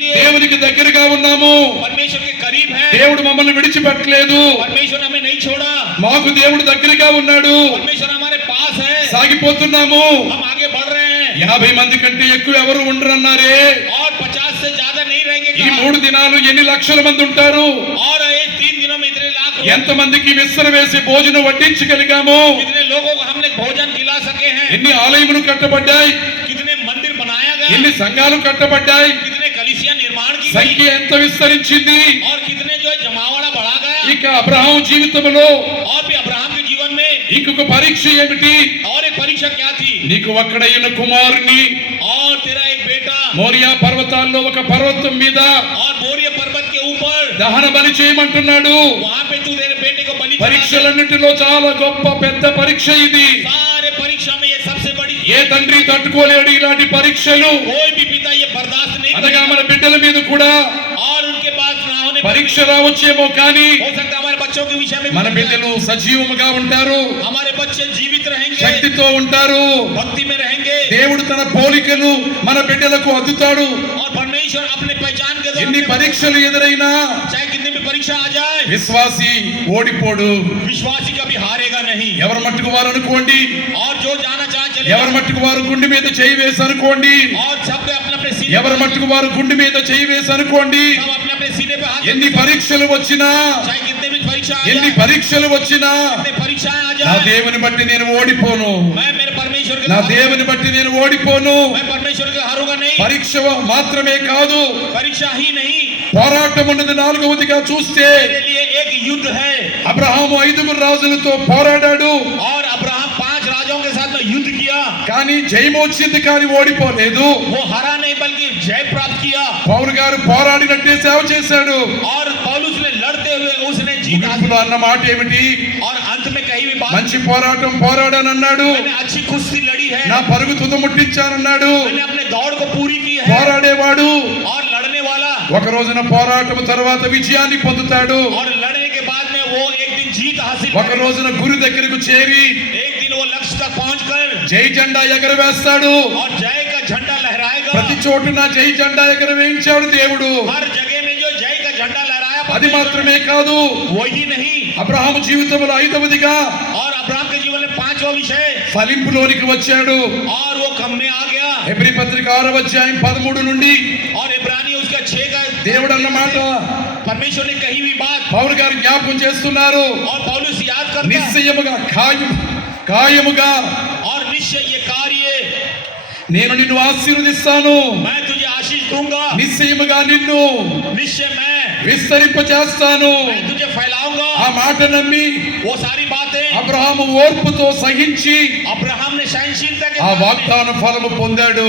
దేవునికి దగ్గరగా ఉన్నాము. परमेश्वर के करीब है. దేవుడు మమ్మల్ని విడిచిపెట్టలేదు. परमेश्वर हमें नहीं छोड़ा. మాకు దేవుడు దగ్గరగా ఉన్నాడు. परमेश्वर हमारे पास है. సాగిపోతున్నాము. हम आगे बढ़ रहे हैं. 50 మంది కంటే ఎక్కువ ఎవరు ఉండరన్నారే. और 50 से ज्यादा नहीं रहेंगे. ఈ 3 దినాలు ఎన్ని లక్షల మంది ఉంటారు? और ये 3 दिनों में इतने लाख. ఎంత మందికి విస్తర వేసి భోజనం వడ్డించగలిగాము? कितने लोगों को हमने भोजन खिला सके हैं. ఎన్ని ఆలయములు కట్టబడ్డాయి? कितने मंदिर बनाया गया. ఎన్ని సంఘాలు కట్టబడ్డాయి? कितने कलीसिया निर्माण की సంఖ్య ఎంత విస్తరించింది? और कितने जो जमावड़ा बढ़ा गया. ఇక అబ్రహాము జీవితంలో और भी अब्राहम के जीवन में ఇంకొక పరీక్ష ఏమిటి? और एक परीक्षा क्या थी. నీకు ఒక్కడైన కుమారుని और तेरा एक बेटा మోరియా పర్వతాల్లో ఒక పర్వతం మీద और बोरिया पर्वत के ऊपर దహన బలి చేయమంటున్నాడు. वहां पे तू तेरे बेटे को बलि चढ़ा दे. పరీక్షలన్నిటిలో చాలా గొప్ప పెద్ద పరీక్ష ఇది. सारे परीक्षा में ये सबसे बड़ी. ఏ తండ్రి తట్టుకోలేడు ఇలాంటి పరీక్షలు. कोई भी पिता ये बर्दाश्त नहीं అనగా करेगा. మన బిడ్డల మీద కూడా और उनके पास ना होने पर పరీక్ష రావచ్చేమో కానీ हो सकता है हमारे बच्चों के विषय में మన బిడ్డలు సజీవముగా ఉంటారు, हमारे बच्चे जीवित रहेंगे, శక్తితో ఉంటారు. भक्ति में रहेंगे. దేవుడు తన పోలికలు మన బిడ్డలకు అద్దుతాడు. और परमेश्वर अपने पहचान के ఎన్ని द्वारा పరీక్షలు ఎదురైనా चाहे कितने भी परीक्षा आ जाए విశ్వాసి ఓడిపోడు. विश्वासी कभी हारेगा नहीं. ఎవరి మట్టుకు వారు అనుకోండి, और जो जाना चाहे ఎవరి चलेगा. మట్టుకు వారు గుండె మీద చేయి వేసి అనుకోండి, और सबके अपने अपने सीने ఎవరి మట్టుకు వారు గుండె మీద చేయి వేసి అనుకోండి. सब अपने अपने सीने पे हाथ. ఎన్ని పరీక్షలు వచ్చినా, चाहे कितने भी परीक्षा आ ఎన్ని जाए, పరీక్షలు వచ్చినా कितने परीक्षाएं आ నా जाए, దేవుని బట్టి నేను ఓడిపోను. मैं मेरे परमेश्वर के నా हारूंगा. దేవుని బట్టి నేను ఓడిపోను. मैं परमेश्वर के हारूंगा नहीं. పరీక్ష మాత్రమే కాదు, परीक्षा ही नहीं, పోరాటం ఉన్నది. 4వదిగా చూస్తే मेरे लिए एक युद्ध है. అబ్రహాము 5 రాజులతో పోరాడాడు, और अब्राहम 5 राजाओं के साथ में युद्ध किया. కానీ జయం వచ్చింది కానీ ఓడిపోలేదు. वो हरा नहीं बल्कि जय प्राप्त किया. పౌలు గారు పోరాడినట్టే సేవ చేశాడు. और पौलुस ने लड़ते हुए उसने जीत हासिल. ముగింపులో అన్న మాట ఏమిటి? और अंत में कही भी बात, మంచి పోరాటం పోరాడానన్నాడు. मैंने अच्छी कुश्ती लड़ी है, నా పరుగు తుదముట్టించానన్నాడు. मैंने अपने दौड़ को पूरी की है. పోరాడేవాడు और लड़ने वाला ఒక రోజున పోరాటం తర్వాత విజయాన్ని పొందుతాడు. और लड़ने के बाद में वो एक दिन जीत हासिल ఒక రోజున గురి దగ్గరకు చేరి एक दिन वो लक्ष्य तक पहुंचकर జై జెండా ఎగరవేస్తాడు. और जय का झंडा लहराएगा. ప్రతి చోటున జై జెండా ఎగరవేయించాడు దేవుడు. हर जगह में जो जय का झंडा लहराया అది మాత్రమే కాదు, वही नहीं. అబ్రహాము జీవితంలో 5వదిగా और अब्राहम के जीवन में 5वां विषय ఫలింపులోనికి వచ్చాడు. और वो कम में आ गया. హెబ్రీ పత్రిక 6వ అధ్యాయం 13 నుండి और इब्रानी उसका 6 का దేవుడు అన్న మాట परमेश्वर ने कही हुई बात పౌలు గారు జ్ఞాపకం చేస్తున్నారు. और पौलुस याद करता है. నిశ్చయముగా ఖాయముగా और निश्चय ये कार्य నేను నిన్ను ఆశీర్వదిస్తాను, मैं तुझे आशीष दूंगा. నిశ్చయముగా నిన్ను निश्चय मैं విస్తరింపచేస్తాను. तुझे फैलाऊंगा. ఆ మాట నమ్మి वो सारी बातें అబ్రహాము ఓర్పుతో సహించి अब्राहम ने सहनशीलता के ఆ साथ में వాగ్దాన ఫలము పొందాడు.